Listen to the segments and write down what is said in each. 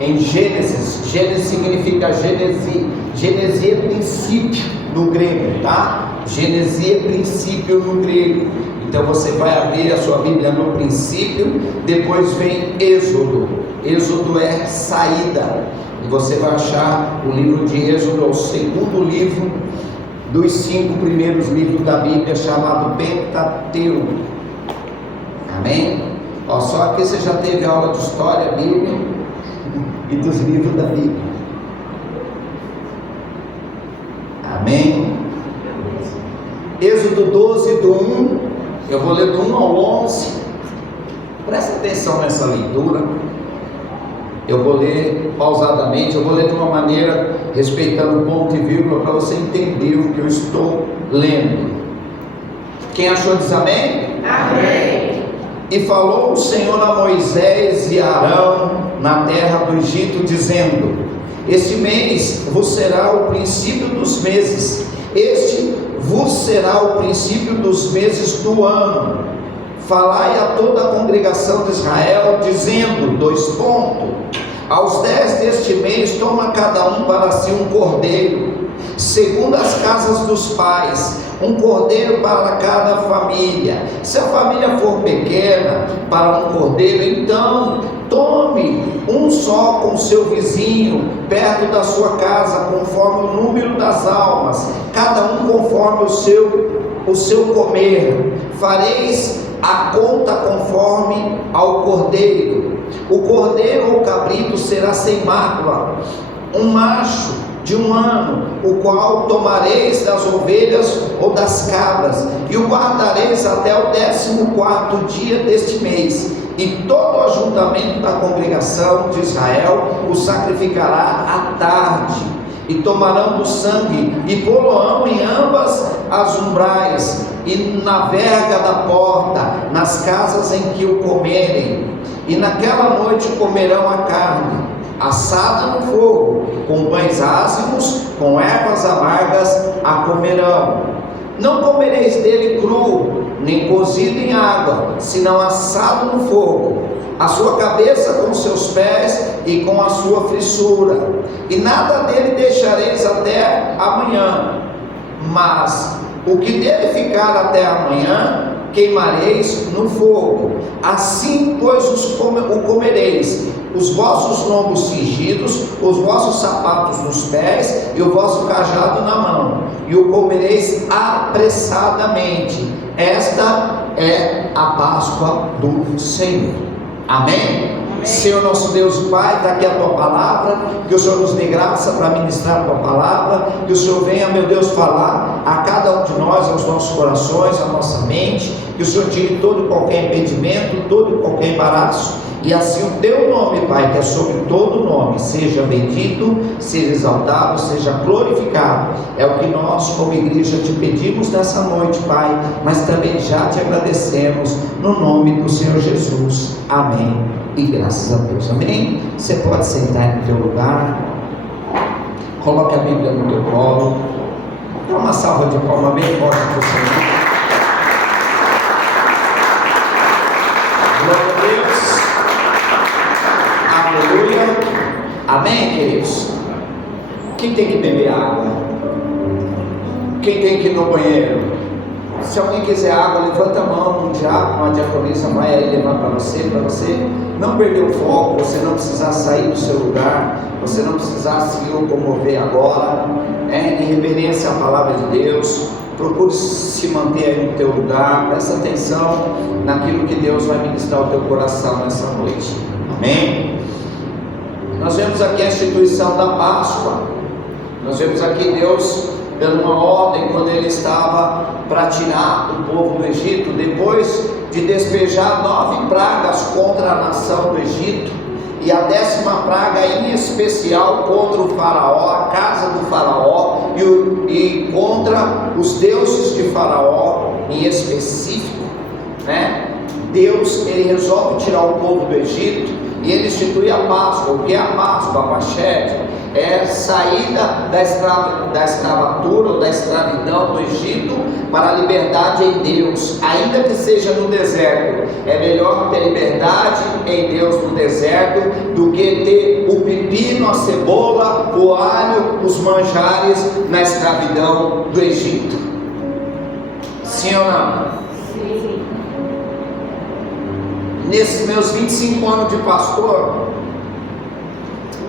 em Gênesis. Gênesis significa Gênesis é princípio no grego, tá? Gênesis é princípio no grego. Então você vai abrir a sua Bíblia no princípio, depois vem Êxodo. Êxodo é saída. E você vai achar o livro de Êxodo, o segundo livro dos 5 primeiros livros da Bíblia, chamado Pentateuco. Amém? Ó, só que você já teve aula de história, Bíblia e dos livros da Bíblia. Amém? Êxodo 12, do 1, eu vou ler do 1 ao 11. Presta atenção nessa leitura. Eu vou ler pausadamente, eu vou ler de uma maneira respeitando ponto e vírgula para você entender o que eu estou lendo. Quem achou diz amém? Amém. E falou o Senhor a Moisés e a Arão na terra do Egito, dizendo: este mês vos será o princípio dos meses, este vos será o princípio dos meses do ano. Falai a toda a congregação de Israel, dizendo, aos 10 deste mês, toma cada um para si um cordeiro, segundo as casas dos pais, um cordeiro para cada família. Se a família for pequena, para um cordeiro, então tome um só com seu vizinho, perto da sua casa, conforme o número das almas, cada um conforme o seu comer. Fareis a conta conforme ao cordeiro. O cordeiro ou cabrito será sem mácula, um macho de 1 ano, o qual tomareis das ovelhas ou das cabras, e o guardareis até o 14º dia deste mês, e todo o ajuntamento da congregação de Israel o sacrificará à tarde, e tomarão do sangue, e pô-lo-ão em ambas as umbrais, e na verga da porta, nas casas em que o comerem, e naquela noite comerão a carne, assada no fogo, com pães ázimos, com ervas amargas a comerão. Não comereis dele cru, nem cozido em água, senão assado no fogo, a sua cabeça com seus pés e com a sua frissura, e nada dele deixareis até amanhã, mas o que dele ficar até amanhã, queimareis no fogo. Assim, pois, o comereis, os vossos lombos cingidos, os vossos sapatos nos pés e o vosso cajado na mão, e o comereis apressadamente. Esta é a Páscoa do Senhor. Amém? Senhor nosso Deus e Pai, está aqui a Tua Palavra, que o Senhor nos dê graça para ministrar a Tua Palavra, que o Senhor venha, meu Deus, falar a cada um de nós, aos nossos corações, à nossa mente, que o Senhor tire todo e qualquer impedimento, todo e qualquer embaraço, e assim o Teu nome, Pai, que é sobre todo nome, seja bendito, seja exaltado, seja glorificado. É o que nós como igreja te pedimos nessa noite, Pai, mas também já te agradecemos no nome do Senhor Jesus. Amém. E graças a Deus, amém? Você pode sentar no teu lugar, coloque a Bíblia no teu colo, dá uma salva de palmas bem forte para o Senhor. Glória a Deus, aleluia, amém, queridos? Quem tem que beber água? Quem tem que ir no banheiro? Se alguém quiser água, levanta a mão, um diácono, uma diaconisa vai aí levar para você não perder o foco, você não precisar sair do seu lugar, você não precisar se locomover agora, em reverência à palavra de Deus. Procure se manter aí no teu lugar, presta atenção naquilo que Deus vai ministrar ao teu coração nessa noite, amém? Nós vemos aqui a instituição da Páscoa, nós vemos aqui Deus dando uma ordem quando ele estava para tirar o povo do Egito, depois de despejar 9 pragas contra a nação do Egito, e a 10ª praga em especial contra o faraó, a casa do faraó, e contra os deuses de faraó em específico, né? Deus, ele resolve tirar o povo do Egito, e ele institui a Páscoa. O que é a Páscoa? A Pachete é saída da escravatura ou da escravidão do Egito para a liberdade em Deus, ainda que seja no deserto. É melhor ter liberdade em Deus no deserto do que ter o cebola, o alho, os manjares na escravidão do Egito. Sim ou não? Sim. Nesses meus 25 anos de pastor,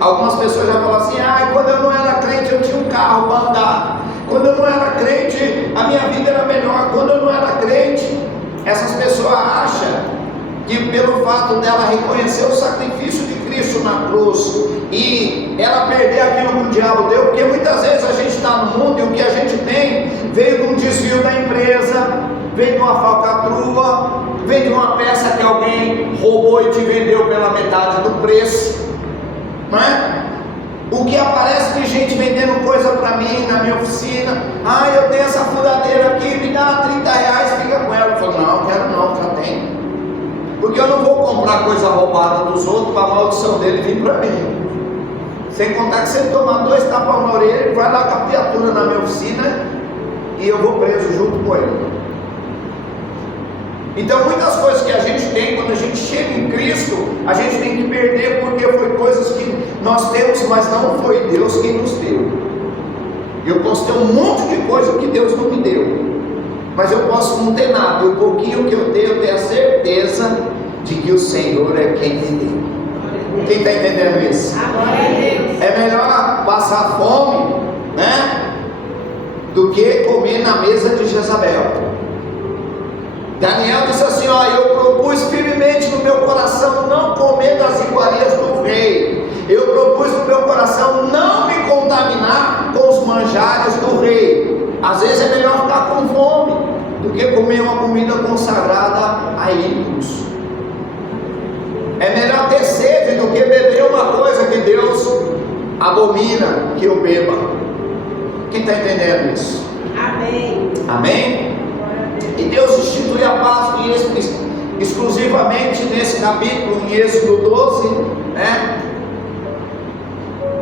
algumas pessoas já falam assim: quando eu não era crente eu tinha um carro para andar, quando eu não era crente a minha vida era melhor, quando eu não era crente. Essas pessoas acham que pelo fato dela reconhecer o sacrifício de Cristo na cruz e ela perder aquilo que o diabo deu, porque muitas vezes a gente está no mundo e o que a gente tem veio de um desvio da empresa, veio de uma falcatrua, veio de uma peça que alguém roubou e te vendeu pela metade do preço, não é? O que aparece de gente vendendo coisa para mim na minha oficina: eu tenho essa furadeira aqui, me dá R$30, fica com ela. Eu falo: não, quero não, já tem. Porque eu não vou comprar coisa roubada dos outros para a maldição dele vir para mim. Sem contar que se ele tomar 2 tapas na orelha, ele vai lá com a criatura na minha oficina e eu vou preso junto com ele. Então muitas coisas que a gente tem, quando a gente chega em Cristo, a gente tem que perder, porque foi coisas que nós temos, mas não foi Deus quem nos deu. Eu posso ter um monte de coisa que Deus não me deu, mas eu posso não ter nada, e o pouquinho que eu tenho a certeza de que o Senhor é quem me deu. Quem está entendendo isso? É melhor passar fome, né, do que comer na mesa de Jezabel. Daniel disse assim: eu propus firmemente no meu coração não comer das iguarias do rei. Eu propus no meu coração não me contaminar com os manjares do rei. Às vezes é melhor ficar com fome do que comer uma comida consagrada a ídolos. É melhor ter sede do que beber uma coisa que Deus abomina que eu beba. Quem está entendendo isso? Amém. Amém? E Deus institui a Páscoa exclusivamente nesse capítulo, em Êxodo 12, né?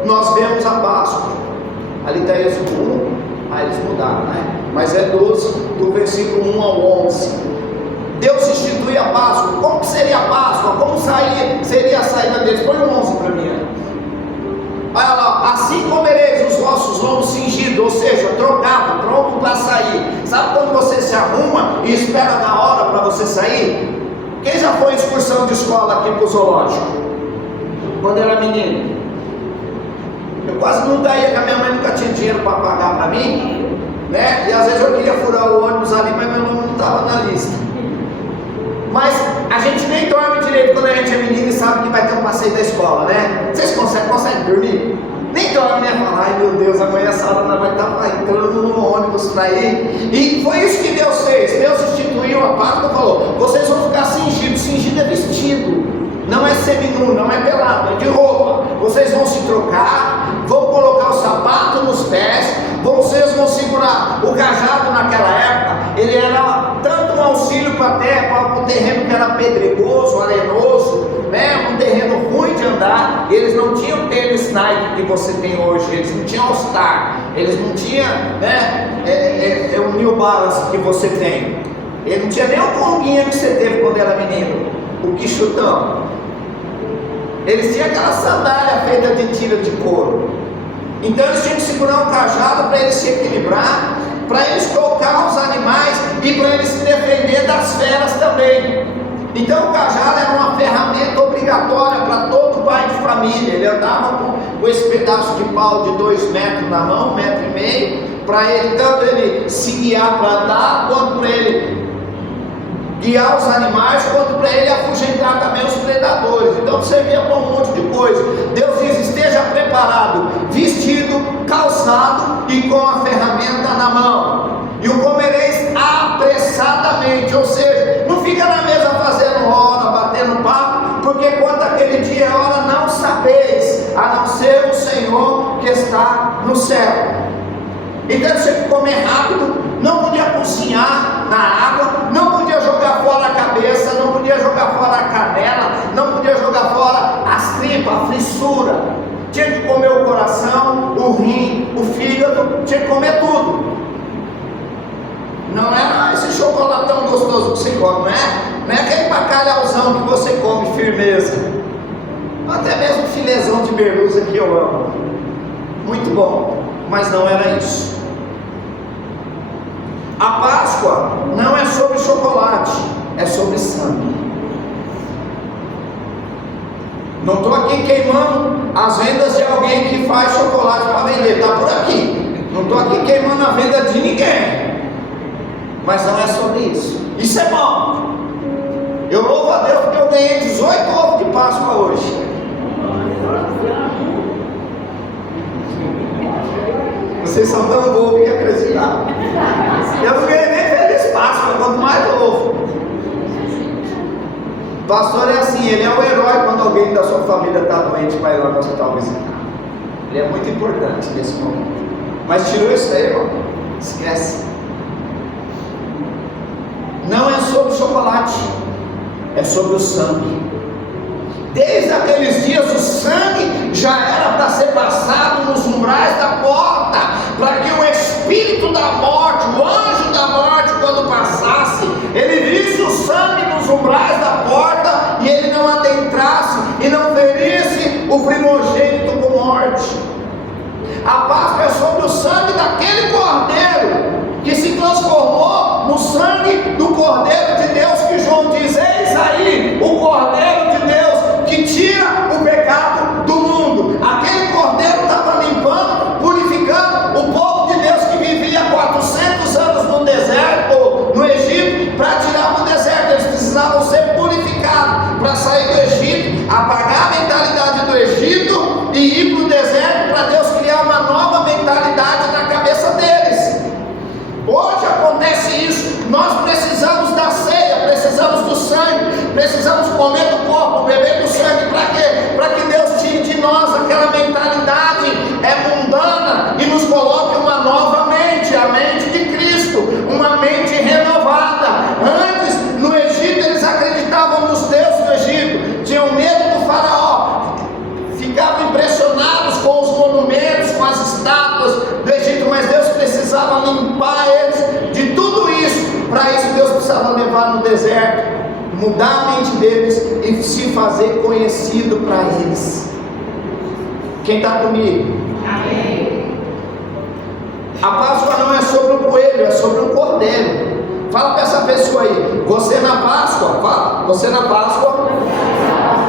Nós vemos a Páscoa. Ali está Êxodo 1, eles mudaram, né? Mas é 12, do versículo 1 ao 11. Deus institui a Páscoa. Como que seria a Páscoa? Como seria a saída deles? Põe o 11 para mim. Olha lá: assim comereis os vossos lombos cingidos, ou seja, trocado, pronto para sair. Sabe quando você se arruma e espera na hora para você sair? Quem já foi em excursão de escola aqui para o zoológico? Quando era menino? Eu quase nunca ia, porque a minha mãe nunca tinha dinheiro para pagar para mim, né? E às vezes eu queria furar o ônibus ali, mas meu nome não estava na lista. Mas a gente nem dorme direito quando a gente é menino e sabe que vai ter um passeio da escola, né? Vocês conseguem dormir? Nem dorme, né? Fala: ai meu Deus, amanhã essa hora nós vai estar entrando no ônibus para ir. E foi isso que Deus fez. Deus instituiu a Páscoa e falou: vocês vão ficar cingidos. Cingido é vestido, não é seminu, não é pelado, é de roupa. Vocês vão se trocar, vão colocar o sapato nos pés, vocês vão segurar o cajado. Naquela época ele era tanto um auxílio para o terreno que era pedregoso, arenoso, né? Um terreno ruim de andar. Eles não tinham tênis Nike que você tem hoje, eles não tinham All Star, eles não tinham, né, o New Balance que você tem, ele não tinha nem o conguinha que você teve quando era menino, o quichutão. Eles tinham aquela sandália feita de tira de couro. Então eles tinham que segurar um cajado para eles se equilibrar, para eles tocar os animais e para eles se defender das feras também. Então o cajado era uma ferramenta obrigatória para todo pai de família. Ele andava com esse pedaço de pau de 2 metros na mão, 1,5 metros, para ele, tanto ele se guiar para andar, quanto para ele guiar os animais, quanto para ele afugentar também os predadores. Então você via para um monte de coisa. Deus diz: esteja preparado, vestido, calçado e com a ferramenta na mão, e o comereis apressadamente. Ou seja, não fica na mesa fazendo hora, batendo papo, porque quando aquele dia é hora não sabeis, a não ser o Senhor que está no céu. Então você tinha que comer rápido, não podia cozinhar na água, não podia jogar fora a cabeça, não podia jogar fora a canela, não podia jogar fora as tripas, a frissura. Tinha que comer o coração, o rim, o fígado, tinha que comer tudo. Não é esse chocolatão gostoso que você come, não é aquele bacalhauzão que você come firmeza. até mesmo filézão de merluza que eu amo, muito bom, mas não era isso. A Páscoa não é sobre chocolate, é sobre sangue. Não estou aqui queimando as vendas de alguém que faz chocolate para vender, está por aqui. Não estou aqui queimando a venda de ninguém, mas não é sobre isso. Isso é bom. Eu louvo a Deus porque eu ganhei 18 ovos de Páscoa hoje. Vocês são tão bobos que acreditaram. Eu não ganhei nem feliz Páscoa, quanto mais ovo. Pastor é assim, ele é o herói quando alguém da sua família está doente para ir lá no hospital visitar. Ele é muito importante nesse momento. Mas tirou isso aí, irmão, esquece. Não é sobre o chocolate, é sobre o sangue. Desde aqueles dias o sangue já era para ser passado nos umbrais da porta, para que o espírito da morte, o anjo da morte, quando passasse, ele visse o sangue nos umbrais da porta e ele não adentrasse e não ferisse o primogênito com morte. A Páscoa é sobre o sangue daquele cordeiro que se transformou no sangue do Cordeiro de Deus, que João diz: eis aí o Cordeiro de Deus que tira o pecado do mundo. Aquele cordeiro estava limpando, purificando o povo de Deus que vivia 400 anos no deserto, no Egito, para tirar do deserto. Eles precisavam ser purificados para sair do Egito, apagar a mentalidade do Egito e ir para o deserto, para Deus criar uma nova mentalidade na cabeça deles. Hoje acontece isso. Nós precisamos da ceia, precisamos do sangue, precisamos comer do corpo, beber do sangue. Para quê? Para que Deus tire de nós aquela mentalidade mundana e nos coloque uma nova mente, a mente de Cristo, uma mente renovada. Antes, no Egito, eles acreditavam nos deuses do Egito, tinham medo do faraó, ficavam impressionados com os monumentos, com as estátuas do Egito, mas Deus precisava limpar eles de tudo isso. Para isso Deus precisava levar no deserto, mudar a mente deles e se fazer conhecido para eles. Quem está comigo? Amém. A Páscoa não é sobre o coelho, é sobre o cordeiro. Fala para essa pessoa aí: você na Páscoa, fala, você na Páscoa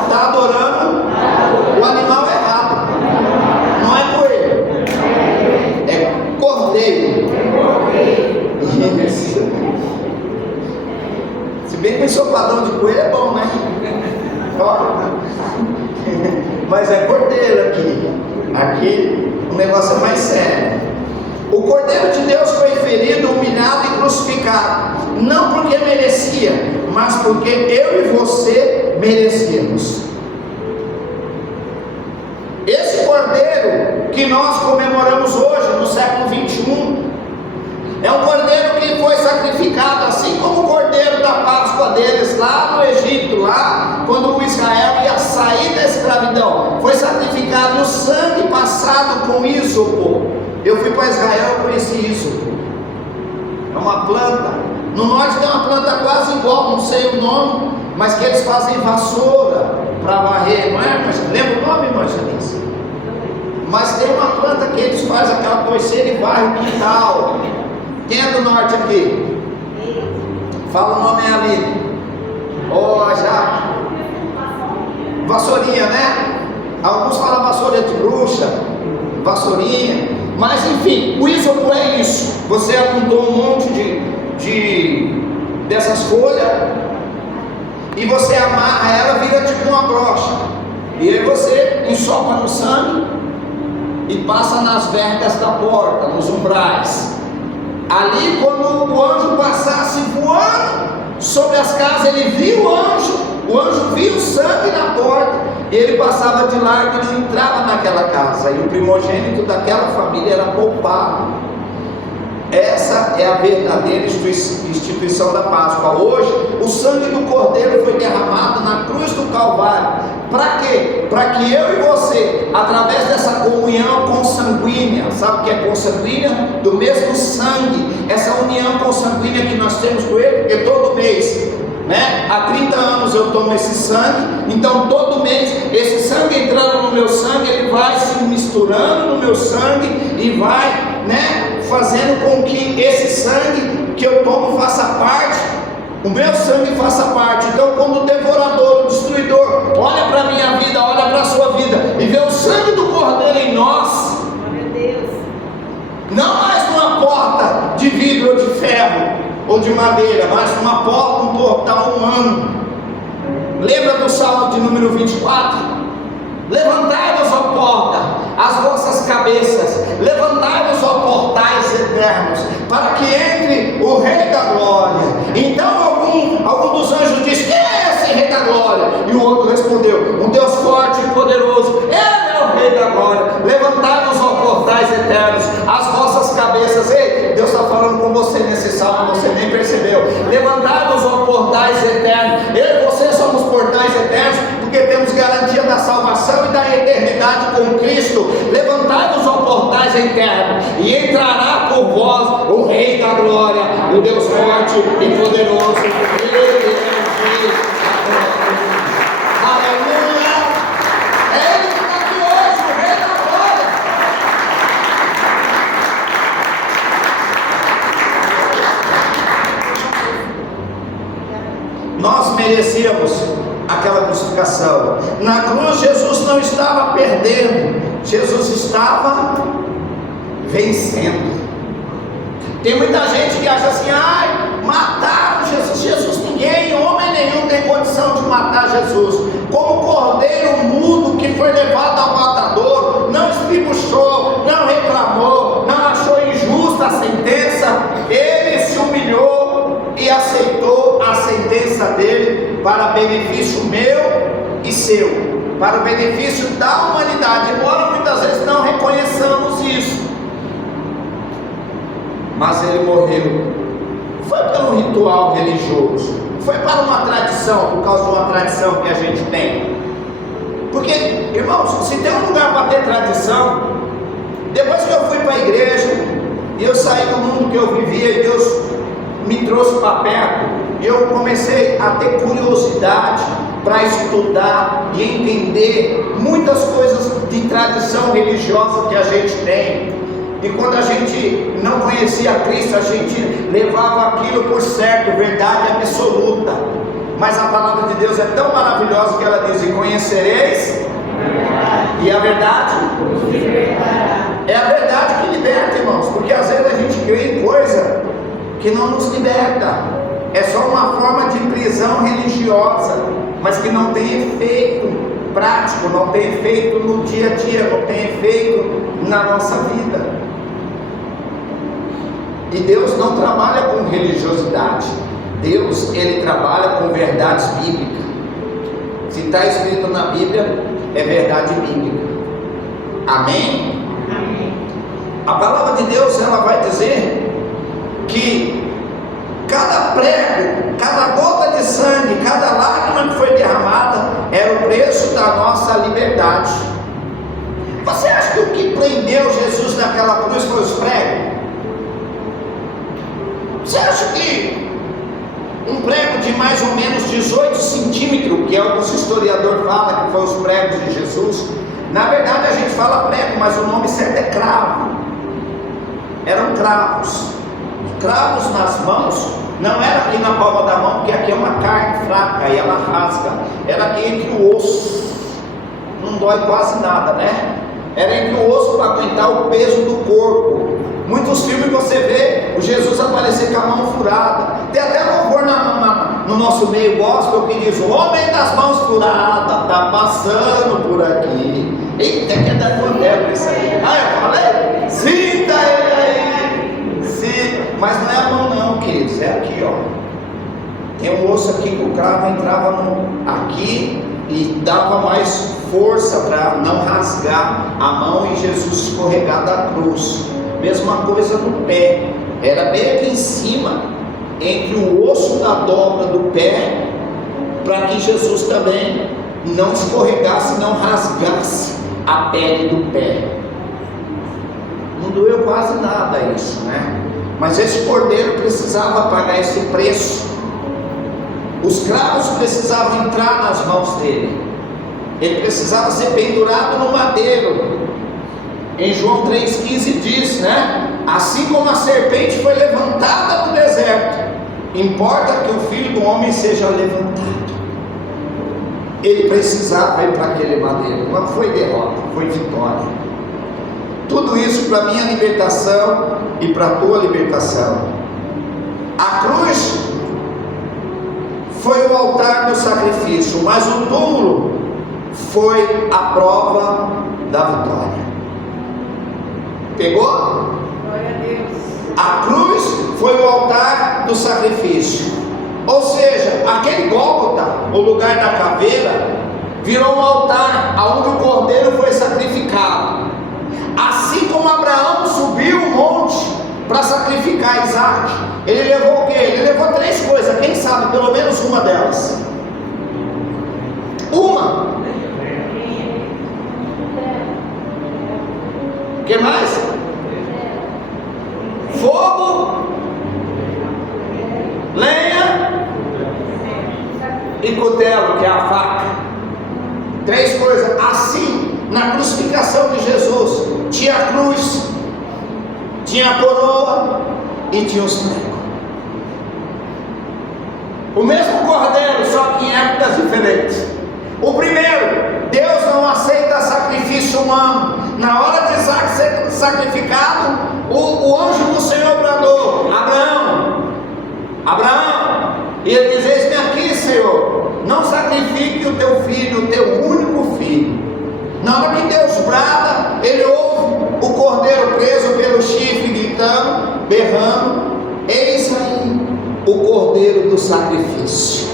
está adorando o animal errado. Não é coelho, é cordeiro. Isso. Se bem que o ensopadão de coelho é bom, né? Mas é cordeiro aqui. Aqui o negócio é mais sério. O Cordeiro de Deus foi ferido, humilhado e crucificado, não porque merecia, mas porque eu e você merecíamos. Esse Cordeiro que nós comemoramos hoje, no século 21, é um cordeiro que foi sacrificado, assim como o cordeiro da Páscoa deles lá no Egito, lá quando o Israel ia sair da escravidão, foi sacrificado e o sangue passado com ísopo. Eu fui para Israel, eu conheci ísopo. É uma planta. No norte tem uma planta quase igual, não sei o nome, mas que eles fazem vassoura para varrer, não é? Mas lembra o nome, irmã Janice? Mas tem uma planta que eles fazem aquela toiceira e varre o quintal. Quem é do norte aqui? Fala o nome ali. Já. Vassourinha, né? Alguns falam vassoura de bruxa, vassourinha. Mas enfim, o ísopo é isso. Você apontou um monte dessas folhas e você amarra ela, vira tipo uma brocha. E aí você ensopa no sangue e passa nas vergas da porta, nos umbrais. Ali, quando o anjo passasse voando sobre as casas, ele viu o anjo viu o sangue na porta, e ele passava de largo e não entrava naquela casa, e o primogênito daquela família era poupado. Essa é a verdadeira instituição da Páscoa. Hoje, o sangue do Cordeiro foi derramado na cruz do Calvário. Para quê? Para que eu e você, através dessa comunhão consanguínea, sabe o que é consanguínea? Do mesmo sangue, essa união consanguínea que nós temos com Ele, porque todo mês né? Há 30 anos eu tomo esse sangue, então todo mês esse sangue entrando no meu sangue, ele vai se misturando no meu sangue e vai, né, fazendo com que esse sangue que eu tomo faça parte, o meu sangue faça parte. Então quando o devorador, o destruidor olha para a minha vida, olha para a sua vida e vê o sangue do Cordeiro em nós, não mais numa porta de vidro ou de ferro ou de madeira, mas numa porta, um portal humano. Lembra do Salmo de número 24? Levantai-vos, ó porta, as vossas cabeças, levantai-vos, ó portais eternos, para que entre o Rei da Glória. Então algum dos anjos disse: quem é esse Rei da Glória? E o outro respondeu: um Deus forte e poderoso, ele é o Rei da Glória. Levantai-vos, ó portais eternos, as vossas cabeças. Ei, Deus está falando com você nesse salmo, você nem percebeu. Levantai-vos, ó portais eternos. Eu e você somos portais eternos, porque temos garantia da salvação e da eternidade com Cristo. Levantai-vos, ó portais eternos, e entrará por vós o Rei da Glória, o Deus forte e poderoso. Ele é o Rei da Glória. Aleluia! É Ele que está aqui hoje, o Rei da Glória. Nós merecíamos aquela crucificação. Na cruz Jesus não estava perdendo, Jesus estava vencendo. Tem muita gente que acha assim: ai, mataram Jesus. Jesus, ninguém, homem nenhum tem condição de matar Jesus. Como cordeiro mudo que foi levado ao matador, não estribuchou, não reclamou, não achou injusta a sentença, ele se humilhou e aceitou a sentença dele para benefício meu e seu, para o benefício da humanidade, embora muitas vezes não reconheçamos isso. Mas ele morreu, foi pelo ritual religioso, foi para uma tradição, por causa de uma tradição que a gente tem. Porque, irmãos, se tem um lugar para ter tradição, depois que eu fui para a igreja e eu saí do mundo que eu vivia e Deus me trouxe para perto, e eu comecei a ter curiosidade para estudar e entender muitas coisas de tradição religiosa que a gente tem. E quando a gente não conhecia Cristo, a gente levava aquilo por certo, verdade absoluta. Mas a palavra de Deus é tão maravilhosa que ela diz: e conhecereis, e a verdade é a verdade que liberta, irmãos. Porque às vezes a gente crê em coisa que não nos liberta, é só uma forma de prisão religiosa, mas que não tem efeito prático, não tem efeito no dia a dia, não tem efeito na nossa vida. E Deus não trabalha com religiosidade, Deus, Ele trabalha com verdades bíblicas. Se está escrito na Bíblia, é verdade bíblica. Amém? Amém. A palavra de Deus, ela vai dizer que cada prego, cada gota de sangue, cada lágrima que foi derramada era o preço da nossa liberdade. Você acha que o que prendeu Jesus naquela cruz foi os pregos? Você acha que um prego de mais ou menos 18 centímetros, que é o que os historiadores falam que foi os pregos de Jesus, na verdade a gente fala prego, mas o nome certo é cravo. Eram cravos nas mãos. Não era aqui na palma da mão, porque aqui é uma carne fraca e ela rasga. Era aqui entre o osso, não dói quase nada, né? Era entre o osso para aguentar o peso do corpo. Muitos filmes você vê o Jesus aparecer com a mão furada. Tem até louvor no nosso meio gospel que diz: o homem das mãos furadas está passando por aqui. Eita, que é da Cordel isso aí. Ah, eu falei? Sinta ele aí. Sim. Mas não é a mão não, queridos, é aqui, ó. Tem um osso aqui que o cravo entrava aqui e dava mais força para não rasgar a mão e Jesus escorregar da cruz. Mesma coisa no pé, era bem aqui em cima, entre o osso da dobra do pé, para que Jesus também não escorregasse, não rasgasse a pele do pé. Não doeu quase nada isso, né? Mas esse cordeiro precisava pagar esse preço. Os cravos precisavam entrar nas mãos dele. Ele precisava ser pendurado no madeiro. Em João 3,15 diz, né? Assim como a serpente foi levantada no deserto, importa que o Filho do Homem seja levantado. Ele precisava ir para aquele madeiro. Não foi derrota, foi vitória. Tudo isso para minha libertação e para a tua libertação. A cruz foi o altar do sacrifício, mas o túmulo foi a prova da vitória. Pegou? Glória a Deus. A cruz foi o altar do sacrifício. Ou seja, aquele Gólgota, o lugar da caveira, virou um altar onde o cordeiro foi sacrificado. Assim como Abraão subiu o monte para sacrificar Isaac, ele levou o quê? Ele levou 3 coisas, quem sabe pelo menos uma delas. Uma. O que mais? Fogo, lenha e cutelo, que é a faca. 3 coisas. Assim, na crucificação de Jesus, tinha a cruz, tinha a coroa e tinha os pregos. O mesmo cordeiro, só que em épocas diferentes. O primeiro, Deus não aceita sacrifício humano. Na hora de Isaac ser sacrificado, o anjo do Senhor bradou: Abraão, Abraão. E ele diz: eis-me aqui, Senhor, não sacrifique o teu filho, o teu único filho. Na hora que Deus brada, ele ouve o cordeiro preso pelo chifre gritando, berrando: eis aí o cordeiro do sacrifício.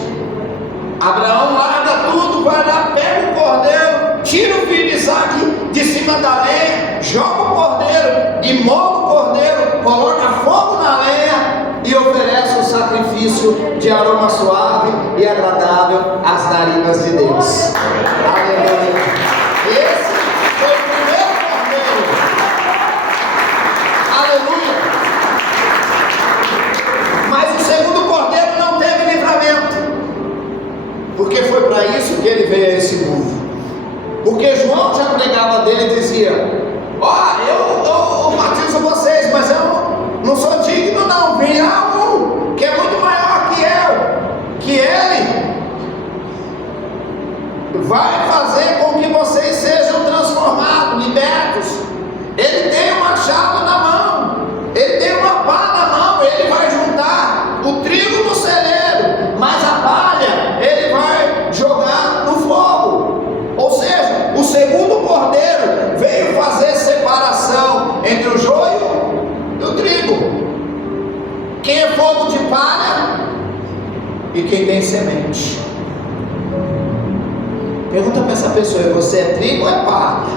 Abraão larga tudo, vai lá, pega o cordeiro, tira o filho de Isaac de cima da lenha, joga o cordeiro, imola o cordeiro, coloca fogo na lenha e oferece o sacrifício de aroma suave e agradável às narinas de Deus. Aleluia. Esse foi o primeiro cordeiro. Aleluia. Mas o segundo cordeiro não teve livramento, porque foi para isso que ele veio a esse mundo. Porque João já pregava dele e dizia: eu batizo vocês, mas eu não sou digno não, virá um que é muito maior que eu, que ele vai fazer com que vocês sejam transformados, libertos. Ele tem um machado na mão, ele tem uma pá na mão, ele vai juntar o trigo no celeiro, mas a palha ele vai jogar no fogo. Ou seja, o segundo cordeiro veio fazer separação entre o joio e o trigo. Quem é fogo de palha e quem tem semente. Pergunta para essa pessoa: você é trigo ou é palha?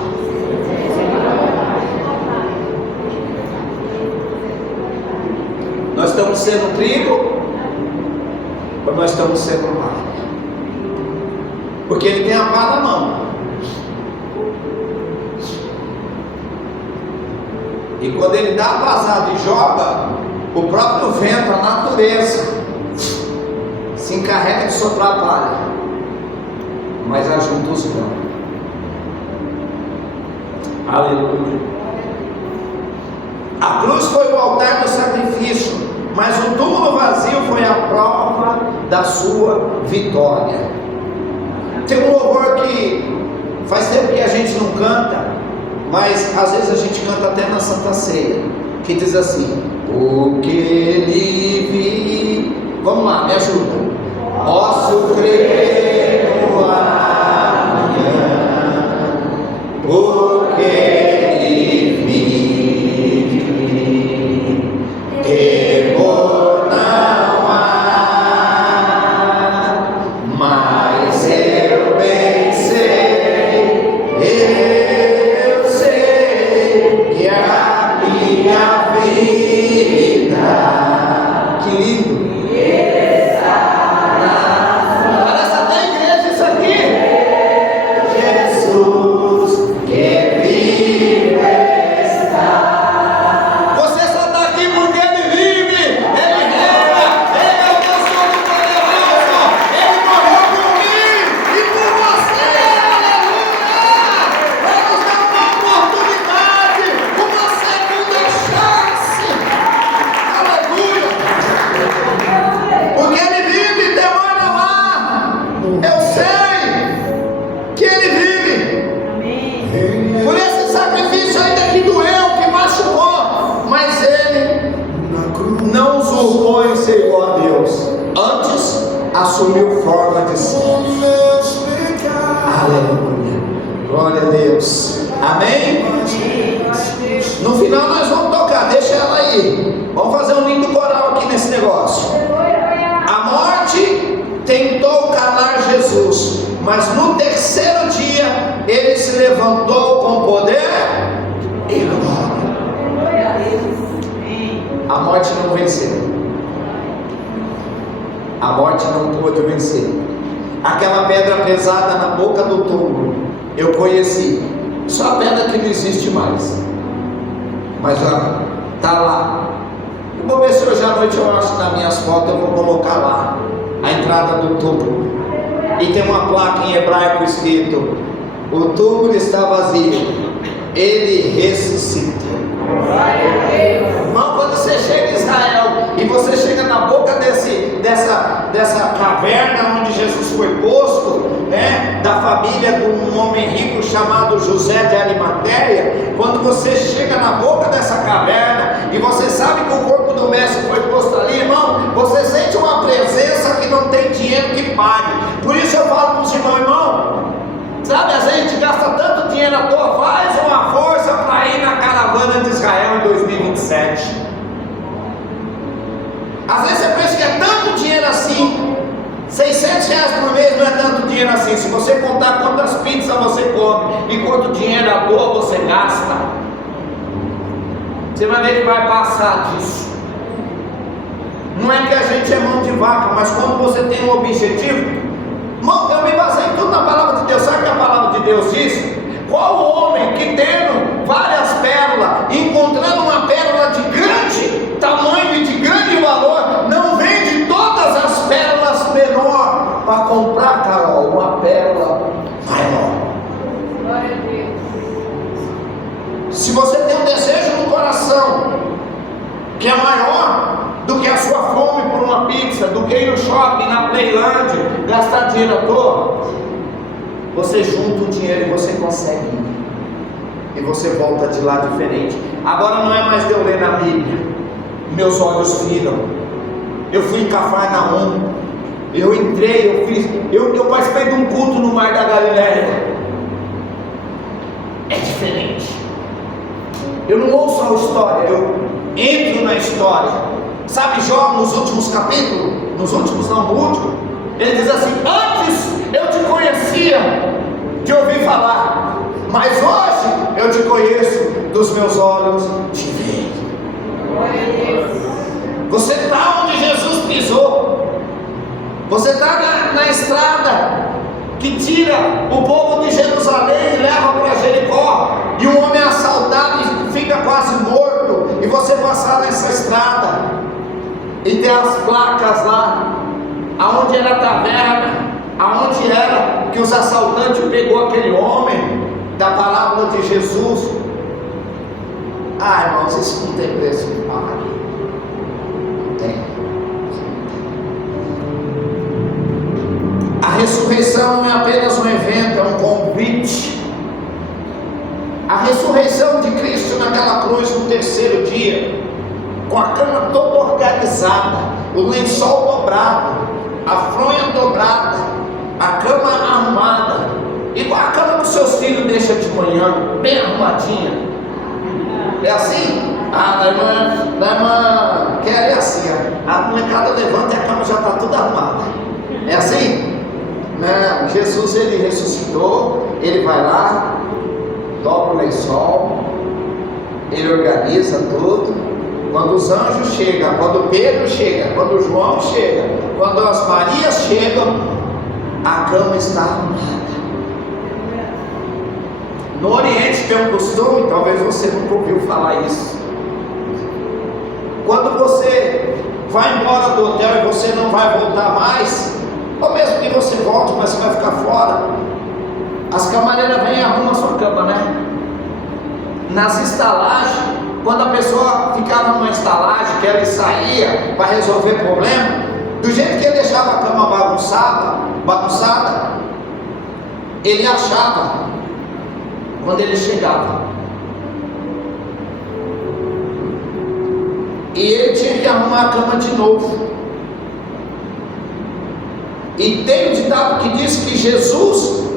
Nós estamos sendo trigo ou nós estamos sendo palha? Porque ele tem a pá na mão. E quando ele dá a vazada e joga, o próprio vento, a natureza, se encarrega de soprar a palha, mas ajunta os grãos. Aleluia. A cruz foi o altar do sacrifício, mas o túmulo vazio foi a prova da sua vitória. Tem um louvor que faz tempo que a gente não canta, mas às vezes a gente canta até na Santa Ceia, que diz assim: o que ele vive. Vamos lá, me ajuda. Posso crer no amanhã, porque ele vive, temor não há, mas eu bem sei, eu sei que a minha vida, que lindo, parece até igreja isso aqui. Jesus, que assumiu forma de servo. Aleluia. Glória a Deus. Amém? No final nós vamos tocar, deixa ela aí. Vamos fazer um lindo coral aqui nesse negócio. A morte tentou calar Jesus, mas no terceiro dia ele se levantou com poder e glória. A morte não venceu. A morte não pôde vencer. Aquela pedra pesada na boca do túmulo, eu conheci. Só a pedra que não existe mais. Mas olha, está lá. Eu vou ver se hoje à noite eu acho nas minhas fotos, eu vou colocar lá a entrada do túmulo. E tem uma placa em hebraico escrito: o túmulo está vazio, ele ressuscitou. Irmão, quando você chega em Israel e você chega na boca dessa caverna onde Jesus foi posto, né, da família de um homem rico chamado José de Arimateia, quando você chega na boca dessa caverna e você sabe que o corpo do mestre foi posto ali, irmão, você sente uma presença que não tem dinheiro que pague. Por isso eu falo para os irmãos: irmão, sabe, a gente gasta tanto dinheiro à toa, faz uma força para ir na caravana de Israel em 2027. Às vezes você pensa que é tanto dinheiro assim. 600 reais por mês não é tanto dinheiro assim. Se você contar quantas pizzas você come e quanto dinheiro à toa você gasta, você vai ver que vai passar disso. Não é que a gente é mão de vaca, mas quando você tem um objetivo. Irmão, eu me baseio em tudo na palavra de Deus. Sabe o que a palavra de Deus diz? Qual homem que tendo várias pérolas, encontrando uma pérola de grande tamanho e de grande valor, não vende todas as pérolas menor para comprar, Carol, uma pérola maior? Glória a Deus. Se você tem um desejo no coração que é maior do que a sua fome por uma pizza, do que ir no shopping, na Playland, gastar dinheiro à toa, você junta o dinheiro e você consegue ir. E você volta de lá diferente. Agora não é mais de eu ler na Bíblia, meus olhos viram. Eu fui em Cafarnaum, eu entrei, eu participei de um culto no Mar da Galileia. É diferente. Eu não ouço a história, eu entro na história. Sabe Jó nos últimos capítulos? Nos últimos não, no último. Ele diz assim: antes eu te conhecia de ouvir falar, mas hoje eu te conheço dos meus olhos te vejo. Glória a Deus. Você está onde Jesus pisou. Você está na estrada que tira o povo de Jerusalém e leva para Jericó, e um homem é assaltado e fica quase morto, e você passar nessa estrada e tem as placas lá, aonde era a taverna, aonde era que os assaltantes pegou aquele homem da parábola de Jesus. Ah, irmãos, isso não tem preço de pagar. Não tem. A ressurreição não é apenas um evento, é um convite. A ressurreição de Cristo naquela cruz no terceiro dia, com a cama toda organizada, o lençol dobrado, a fronha dobrada, a cama arrumada, igual a cama que seus filhos deixam de manhã, bem arrumadinha. É assim? Da irmã Kelly é assim, ó. A molecada levanta e a cama já está toda arrumada. É assim? Não, Jesus, ele ressuscitou, ele vai lá, dobra o lençol, ele organiza tudo. Quando os anjos chegam, quando Pedro chega, quando João chega, quando as Marias chegam, a cama está arrumada. No Oriente tem um costume, talvez você nunca ouviu falar isso. Quando você vai embora do hotel e você não vai voltar mais, ou mesmo que você volte, mas você vai ficar fora, as camareiras vêm e arrumam a sua cama, né? Nas estalagens, quando a pessoa ficava numa estalagem que ela saía para resolver problema, do jeito que ele deixava a cama bagunçada, ele achava quando ele chegava, e ele tinha que arrumar a cama de novo. E tem um ditado que diz que Jesus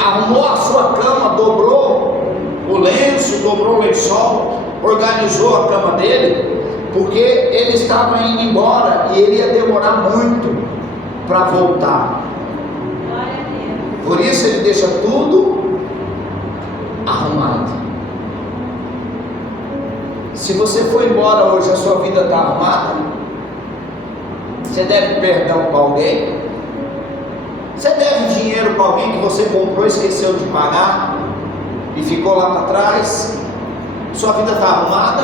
arrumou a sua cama, dobrou o lenço, dobrou o lençol, organizou a cama dele, porque ele estava indo embora e ele ia demorar muito para voltar. Por isso ele deixa tudo arrumado. Se você for embora hoje, a sua vida está arrumada? Você deve perdão para alguém? Você deve dinheiro para alguém que você comprou e esqueceu de pagar e ficou lá para trás? Sua vida está arrumada?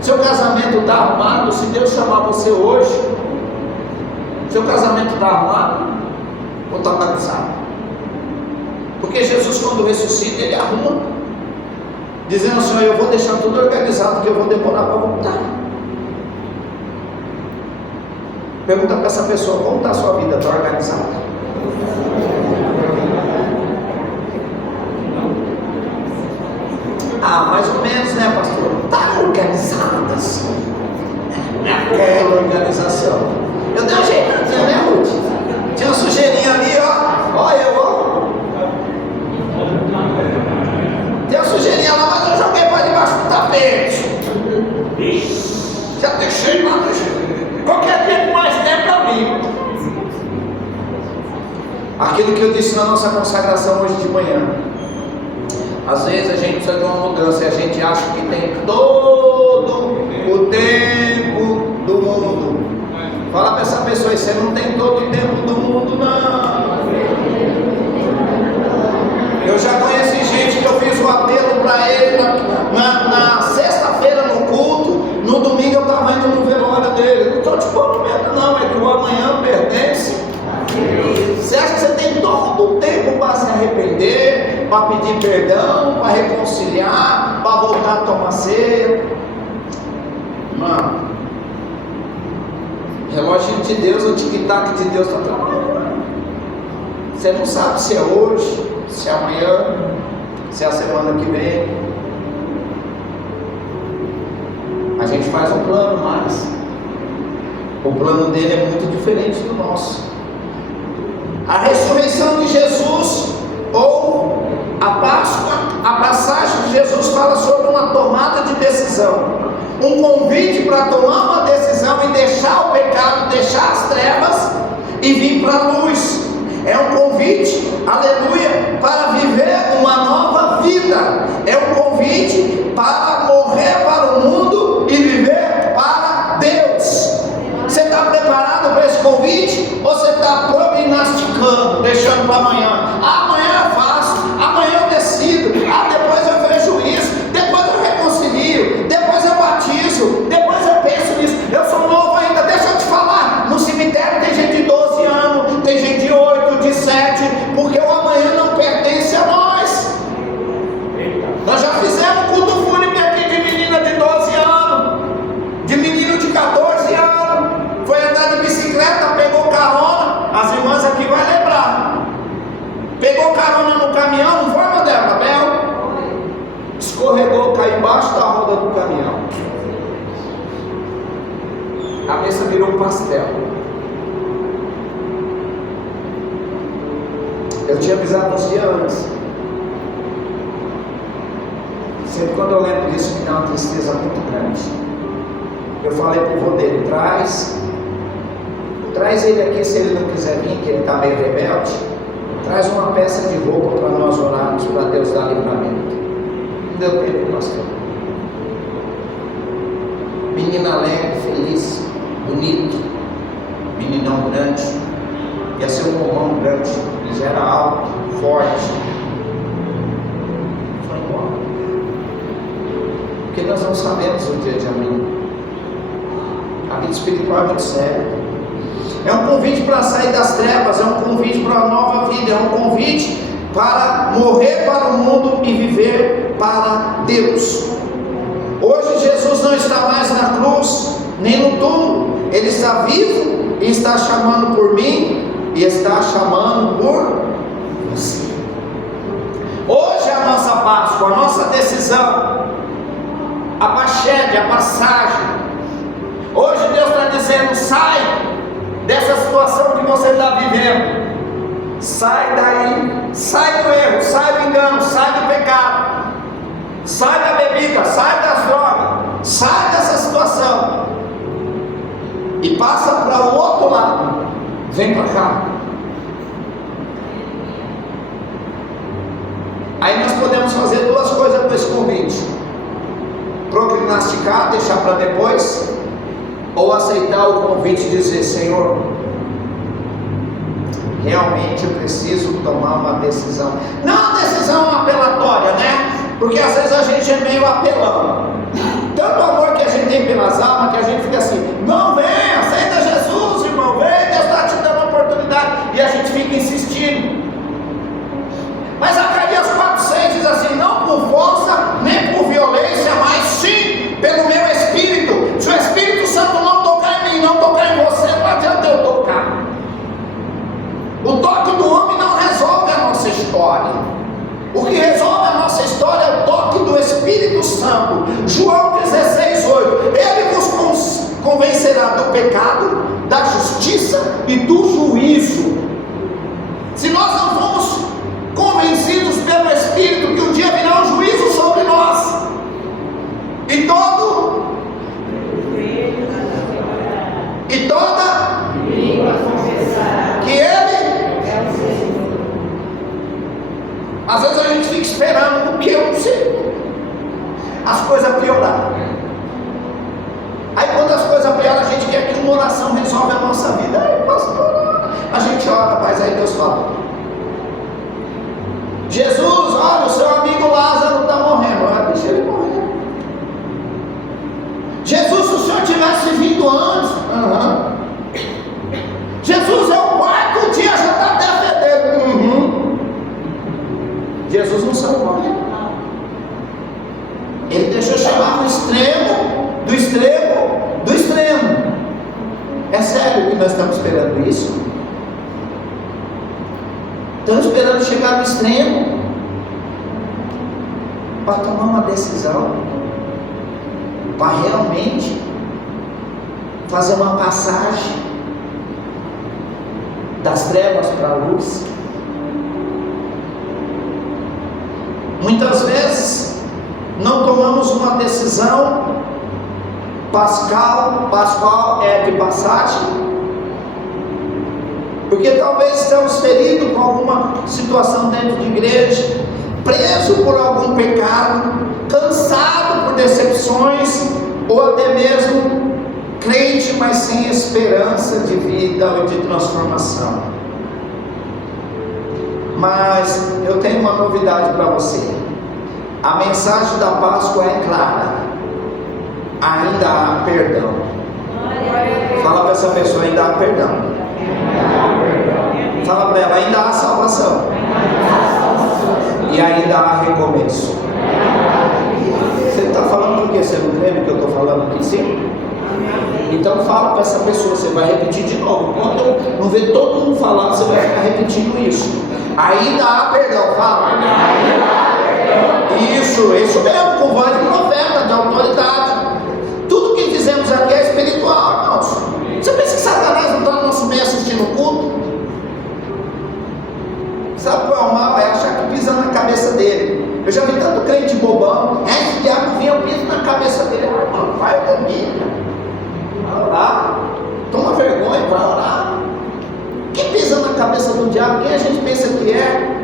Seu casamento está arrumado? Se Deus chamar você hoje, seu casamento está arrumado? Ou está bagunçado? Porque Jesus, quando ressuscita, ele arruma, dizendo assim: eu vou deixar tudo organizado, que eu vou demorar para voltar. Pergunta para essa pessoa: como está a sua vida? Está organizada? Ah, mais ou menos, né, pastor? Está organizada assim. Aquela organização. Eu dei um jeito, né, Ruth? Tinha uma sujeirinha ali, ó. Olha eu, ó. Tem uma sujeirinha lá, mas eu joguei para debaixo do tapete. Já deixei lá, deixei. Qualquer dia com mais tempo eu limpo. Aquilo que eu disse na nossa consagração hoje de manhã. Às vezes a gente precisa de uma mudança e a gente acha que tem todo o tempo do mundo. Fala para essa pessoa aí: você não tem todo o tempo do mundo, não. Eu já conheci gente que eu fiz um apelo para ele na sexta-feira no culto, no domingo eu estava indo no velório dele. Não estou te pondo medo, não, é que o amanhã pertence. Você acha que você tem todo o tempo para se arrepender, para pedir perdão, para reconciliar, para voltar a tomar ceia? Mano, relógio de Deus, o tic-tac de Deus está trabalhando. Você não sabe se é hoje, se é amanhã, se é a semana que vem. A gente faz um plano, mas o plano dele é muito diferente do nosso. A ressurreição de Jesus, ou a Páscoa, a passagem de Jesus fala sobre uma tomada de decisão, um convite para tomar uma decisão e deixar o pecado, deixar as trevas e vir para a luz. É um convite, aleluia, para viver uma nova vida. É um convite para morrer para o mundo e viver para Deus. Você está preparado para esse convite? Ou você está prognosticando, deixando para amanhã? Amanhã eu faço, amanhã eu decido, depois eu vejo isso, depois eu reconcilio, depois eu batizo, depois eu penso nisso. Eu sou novo ainda, deixa eu te falar. No cemitério tem gente de 12 anos, tem gente de 8, de 7, porque o amanhã não pertence a nós. Nós já fizemos culto fúnebre aqui de menina de 12 anos, de menino de 14 anos. Foi andar de bicicleta, pegou carona. As irmãs aqui vão lembrar. Pegou carona no caminhão, não foi, Mandela? Bel? Escorregou, caiu embaixo da roda do caminhão. A cabeça virou um pastel. Eu tinha avisado uns dias antes. Sempre quando eu lembro disso, me dá uma tristeza muito grande. Eu falei para o vô dele: traz ele aqui, se ele não quiser vir, que ele está meio rebelde, traz uma peça de roupa para nós orarmos, para Deus dar livramento. Não deu tempo, pastor. Menina alegre, feliz, bonito, meninão grande, ia ser um morrão grande, ele já era alto, forte. Foi embora. Porque nós não sabemos o dia de amanhã. A vida espiritual é muito séria. É um convite para sair das trevas, é um convite para uma nova vida, é um convite para morrer para o mundo e viver para Deus. Hoje Jesus não está mais na cruz, nem no túmulo. Ele está vivo e está chamando por mim e está chamando por você. Hoje é a nossa Páscoa, a nossa decisão, a passagem. Hoje Deus está dizendo: sai, dessa situação que você está vivendo. Sai daí, sai do erro, sai do engano, sai do pecado, sai da bebida, sai das drogas, sai dessa situação e passa para o outro lado. Vem para cá. Aí nós podemos fazer duas coisas com esse convite: procrastinar, deixar para depois, ou aceitar o convite e dizer: Senhor, realmente eu preciso tomar uma decisão. Não uma decisão apelatória, né? Porque às vezes a gente é meio apelão. Tanto amor que a gente tem pelas almas que a gente fica assim: não, vem, aceita Jesus, irmão, vem, Deus está te dando uma oportunidade. E a gente fica insistindo. Mas Zacarias 4,6 diz assim: não por força, nem por violência, mas sim pelo meu Espírito. Se o Espírito Santo não tocar em mim, não tocar em você, não adianta eu tocar. O toque do homem não resolve a nossa história. O que resolve a nossa história é o toque do Espírito Santo. João 16,8: ele vos convencerá do pecado, da justiça e do juízo. Se nós não formos convencidos pelo Espírito que um dia virá um juízo sobre nós, e toda que Ele, às vezes a gente fica esperando o que eu não sei, as coisas piorar. Aí quando as coisas pioram, a gente quer que uma oração resolve a nossa vida. Aí, pastor, a gente ora, mas aí Deus fala: Jesus, olha, o seu amigo Lázaro está morrendo. Deixa ele morrer. Jesus, se o Senhor tivesse vindo antes. Jesus, é o quarto dia, já está até fedendo. Jesus não salvou. Ele deixou chegar no extremo, do extremo, do extremo. É sério que nós estamos esperando isso? Estamos esperando chegar no extremo para tomar uma decisão, para realmente fazer uma passagem das trevas para a luz. Muitas vezes não tomamos uma decisão pascal é de passagem, porque talvez estamos feridos com alguma situação dentro de igreja, preso por algum pecado, cansado por decepções, ou até mesmo crente, mas sem esperança de vida ou de transformação. Mas eu tenho uma novidade para você: a mensagem da Páscoa é clara, ainda há perdão. Fala para essa pessoa: ainda há perdão. Fala para ela: ainda há salvação. E ainda há recomeço. Você está falando por quê? Você não crê no que eu estou falando aqui em cima? Então fala para essa pessoa, você vai repetir de novo. Quando eu não ver todo mundo falar, você vai ficar repetindo isso. Ainda há perdão. Fala. Isso mesmo, com voz de profeta, de autoridade. Tudo que fizemos aqui é espiritual, irmãos. Você pensa que Satanás não está no nosso meio assistindo o culto? Sabe qual é o mal? É achar que pisa na cabeça dele. Eu já vi tanto crente bobão. Se o diabo vinha, eu piso na cabeça dele. Mano, vai dormir, vai orar. Toma vergonha, vai orar. Quem pisa na cabeça do diabo? Quem a gente pensa que é?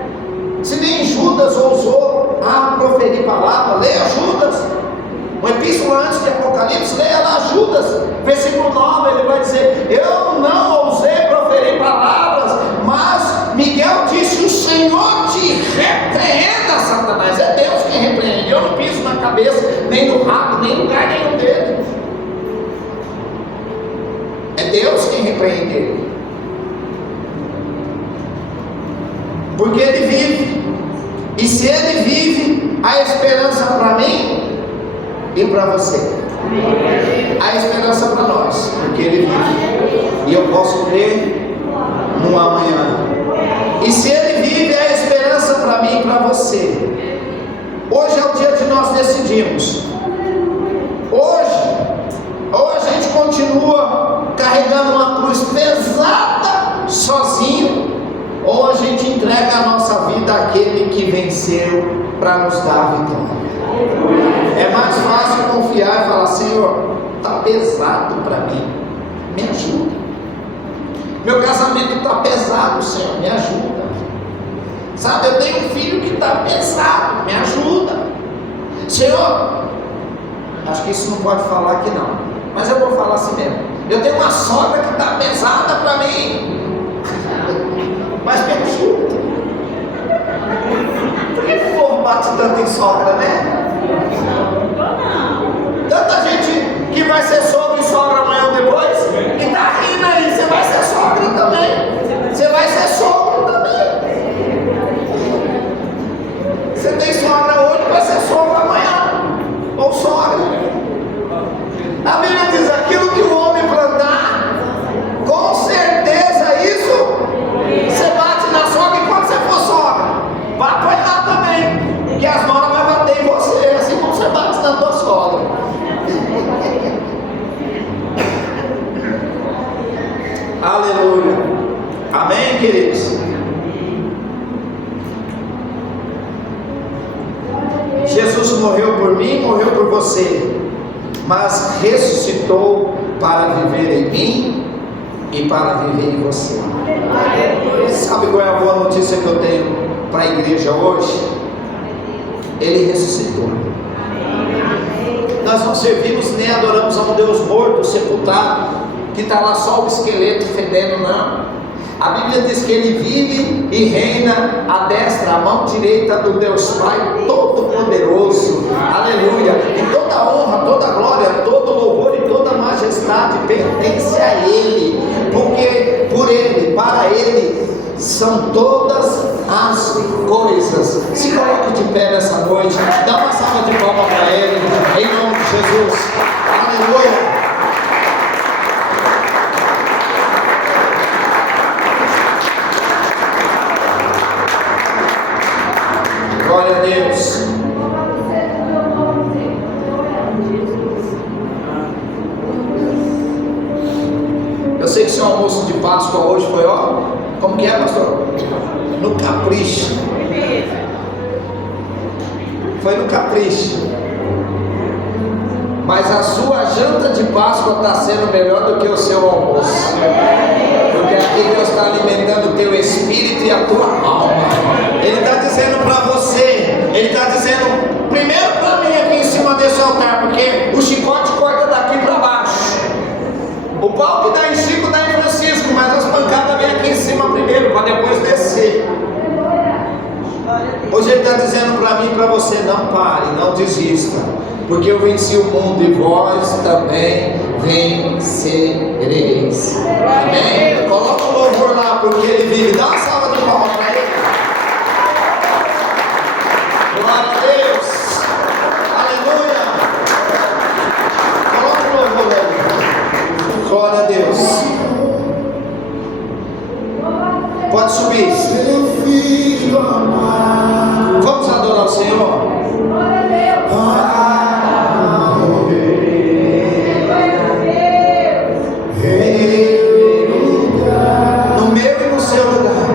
Se nem Judas ousou proferir palavra, leia Judas. O epístola antes de Apocalipse, leia lá Judas, versículo 9, ele vai dizer: eu não ousei proferir palavras, mas Miguel disse: o Senhor te repreenda, Satanás. É Deus quem repreende. Eu não piso na cabeça, nem no rabo, nem no lugar nenhum dele. É Deus quem repreende ele, porque ele vive. E se ele vive, há esperança para mim e para você. Há esperança para nós, porque ele vive. E eu posso crer no amanhã. E se ele vive, há esperança para mim e para você. Hoje é o dia de nós decidirmos. Hoje, ou a gente continua carregando uma cruz pesada entrega a nossa vida àquele que venceu para nos dar a vitória. É mais fácil confiar e falar: Senhor, está pesado para mim, me ajuda. Meu casamento está pesado, Senhor, me ajuda. Sabe, eu tenho um filho que está pesado, me ajuda. Senhor, acho que isso não pode falar aqui não, mas eu vou falar assim mesmo. Eu tenho uma sogra que está pesada para mim, mas me ajuda. Por que o povo bate tanto em sogra, né? Tanta gente que vai ser sogra e sogra amanhã ou depois, e está rindo aí, você vai ser sogra também. Você vai ser sogra também. Você tem sogra hoje, vai ser sogra amanhã, ou sogra. A Bíblia diz: aquilo que o homem plantar, com certeza isso, você bate na sogra, e quando você for sogra, vai apanhar também, porque as noras vão bater em você, assim como você bate na tua sogra. Aleluia, amém, queridos? Jesus morreu por mim, morreu por você, mas ressuscitou para viver em mim e para viver em você. Sabe qual é a boa notícia que eu tenho para a igreja hoje? Ele ressuscitou. Nós não servimos nem adoramos a um Deus morto, sepultado, que está lá só o esqueleto fedendo, não. A Bíblia diz que Ele vive e reina à destra, à mão direita do Deus Pai Todo-Poderoso. Aleluia! E toda honra, toda glória, todo louvor e toda majestade pertence a Ele, porque por Ele, para Ele, são todas as coisas. Se coloque de pé nessa noite, dá uma salva de palmas para Ele, em nome de Jesus. Aleluia! Glória a Deus. Eu sei que seu almoço de Páscoa hoje foi, ó, como que é, pastor? No capricho. Foi no capricho. Mas a sua janta de Páscoa está sendo melhor do que o seu almoço. Porque aqui Deus está alimentando o teu espírito e a tua alma. Ele está dizendo para você, Ele está dizendo primeiro para mim aqui em cima desse altar, porque o chicote corta daqui para baixo. O pau que dá em Chico dá em Francisco, mas as pancadas vêm aqui em cima primeiro, para depois descer. Hoje Ele está dizendo para mim e para você: não pare, não desista, porque eu venci o mundo e vós também vencereis. Amém? Coloca o louvor lá, porque Ele vive. Dá uma salva de palmas para Ele. Glória a Deus. Aleluia. Coloca o louvor aí. Glória a Deus. Pode subir. Vamos adorar o Senhor. No meu e no seu lugar.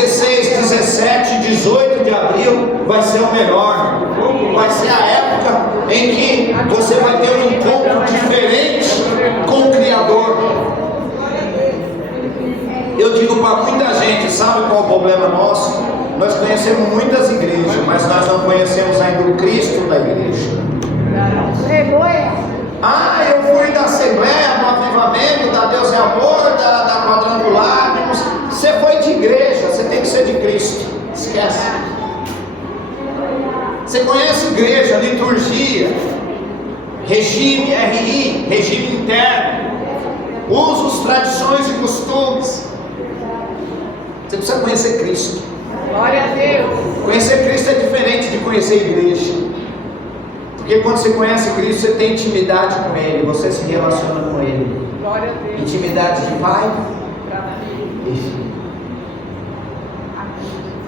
16, 17, 18 de abril vai ser o melhor. Vai ser a época em que você vai ter um encontro diferente com o Criador. Eu digo para muita gente, sabe qual é o problema nosso? Nós conhecemos muitas igrejas, mas nós não conhecemos ainda o Cristo da igreja. Ah, eu fui da Assembleia, do Avivamento, da Deus é Amor, da Quadrangular. Você foi de igreja, você tem que ser de Cristo. Esquece. Você conhece igreja, liturgia, regime, RI, regime interno, usos, tradições e costumes. Você precisa conhecer Cristo. Glória a Deus. Conhecer Cristo é diferente de conhecer a igreja. Porque quando você conhece Cristo, você tem intimidade com Ele, você se relaciona com Ele. Glória a Deus. Intimidade de pai e filho.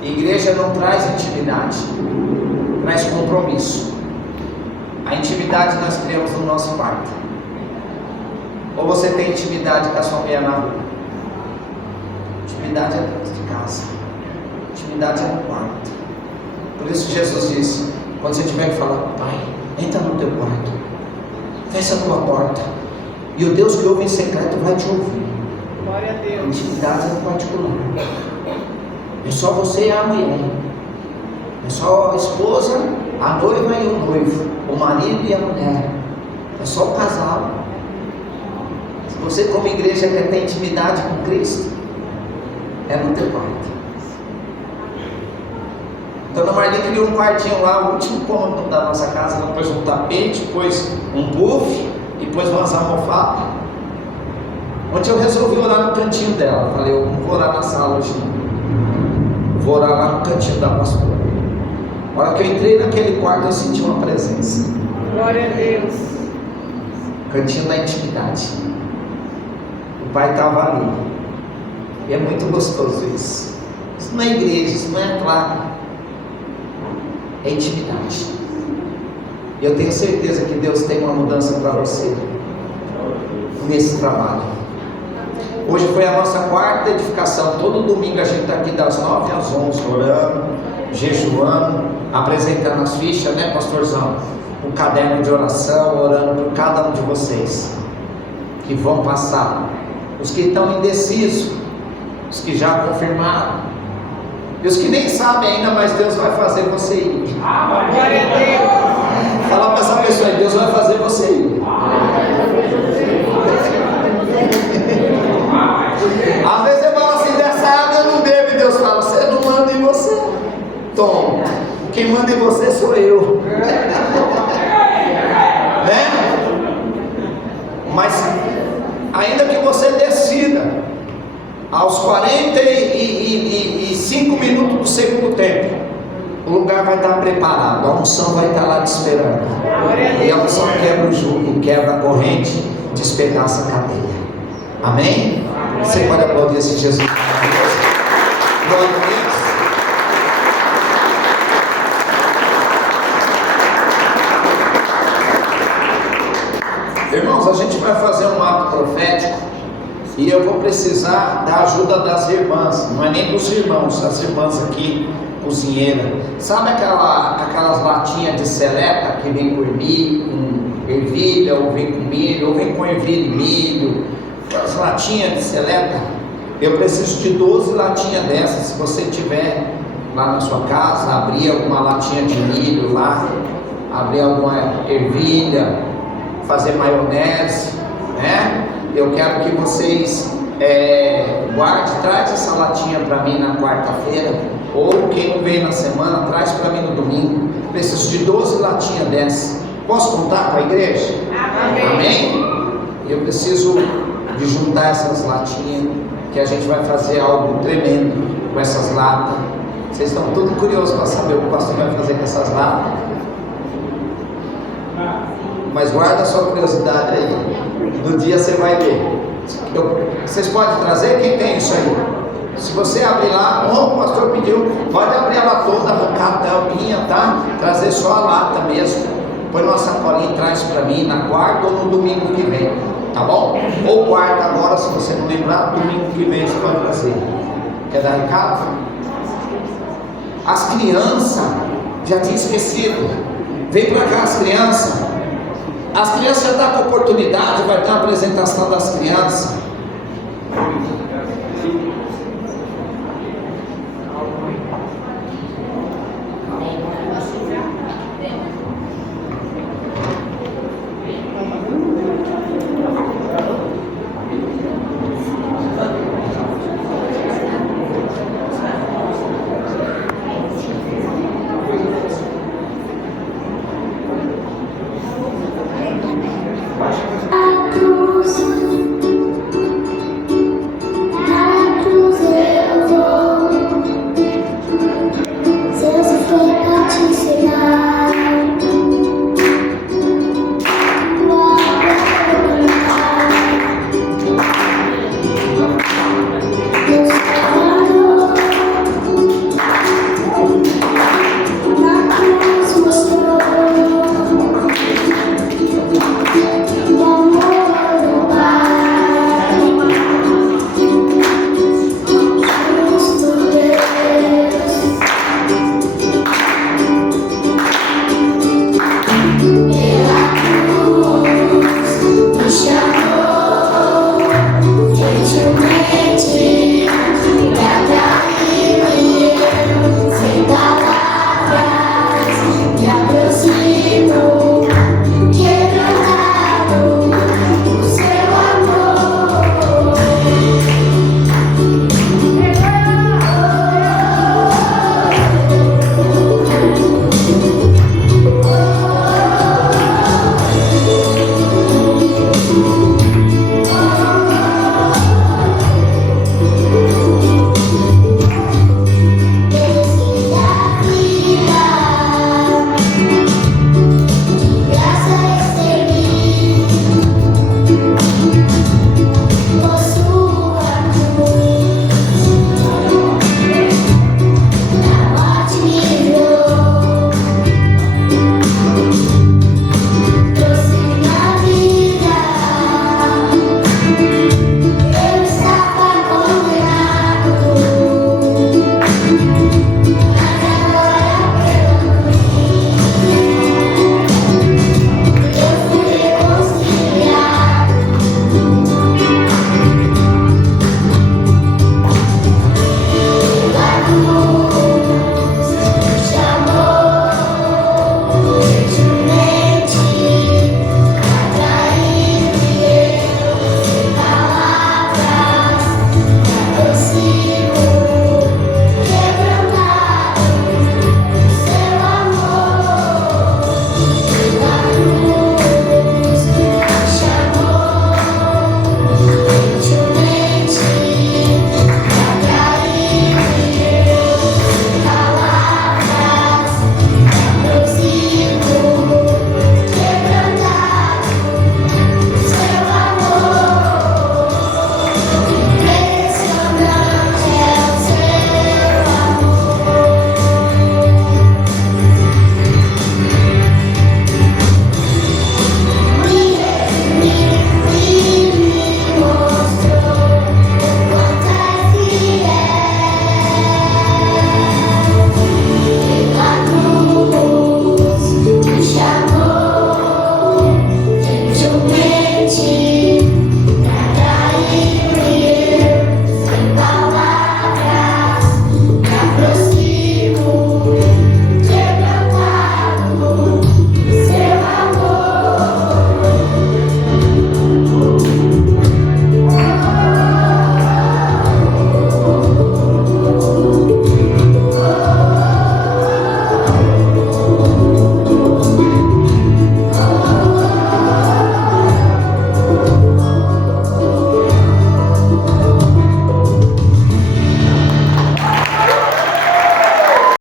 Igreja não traz intimidade, traz compromisso. A intimidade nós criamos no nosso quarto. Ou você tem intimidade com a sua mulher na rua? Intimidade é dentro de casa. Intimidade é no quarto. Por isso Jesus disse: quando você tiver que falar, Pai, entra no teu quarto, fecha a tua porta, e o Deus que ouve em secreto vai te ouvir. Glória a Deus. Intimidade é particular. É só você e a mulher. É só a esposa, a noiva e o noivo, o marido e a mulher. É só o casal. Se você como igreja quer ter intimidade com Cristo, é no teu quarto. Então a Marli criou um quartinho lá, o último cômodo da nossa casa. Ela pôs um tapete, pôs um puff e pôs umas almofadas. Ontem eu resolvi orar no cantinho dela. Falei, eu não vou orar na sala hoje não. Vou orar lá no cantinho da pastora. A hora que eu entrei naquele quarto, eu senti uma presença. Glória a Deus. Cantinho da intimidade. O Pai estava ali. E é muito gostoso isso. Isso não é igreja, isso não é placa. É intimidade. E eu tenho certeza que Deus tem uma mudança para você nesse trabalho. Hoje foi a nossa quarta edificação. Todo domingo a gente está aqui das 9 às 11 orando, jejuando, apresentando as fichas, né, pastorzão? O caderno de oração, orando por cada um de vocês que vão passar, os que estão indecisos, os que já confirmaram, e os que nem sabem ainda, mas Deus vai fazer você ir. Glória a Deus. Fala para essa pessoa aí, Deus vai fazer você ir. Às vezes você fala assim, dessa água eu não bebo, e Deus fala, você não manda em você. Toma, quem manda em você sou eu. Né? Mas ainda que você decida, aos 45 minutos do segundo tempo, o lugar vai estar preparado, a unção vai estar lá te esperando. E a unção quebra o jugo, quebra a corrente, despedaça a cadeia. Amém? Você pode aplaudir esse Jesus. Glória a Deus. Irmãos, a gente vai fazer um ato profético e eu vou precisar da ajuda das irmãs, não é nem dos irmãos, as irmãs aqui, cozinheira. Sabe aquelas latinhas de seleta que vem com ervilha, ou vem com milho, ou vem com ervilha e milho? As latinhas de seleta, eu preciso de 12 latinhas dessas. Se você tiver lá na sua casa, abrir alguma latinha de milho lá, abrir alguma ervilha, fazer maionese, né? Eu quero que vocês traz essa latinha para mim na quarta-feira, ou quem não veio na semana, traz para mim no domingo. Preciso de 12 latinhas dessas. Posso contar com a igreja? Amém. Amém? Eu preciso de juntar essas latinhas, que a gente vai fazer algo tremendo com essas latas. Vocês estão todos curiosos para saber o que o pastor vai fazer com essas latas? Mas guarda a sua curiosidade aí. No dia você vai ver. Vocês podem trazer? Quem tem isso aí? Se você abrir lá, o pastor pediu, pode abrir ela toda, arrancar a tampinha, tá? Trazer só a lata mesmo. Põe numa sacolinha e traz para mim na quarta ou no domingo que vem, tá bom? Ou quarta agora, se você não lembrar, domingo que vem você pode trazer. Quer dar recado? As crianças já tinham esquecido. Vem para cá as crianças. As crianças já estão com oportunidade, vai ter uma apresentação das crianças.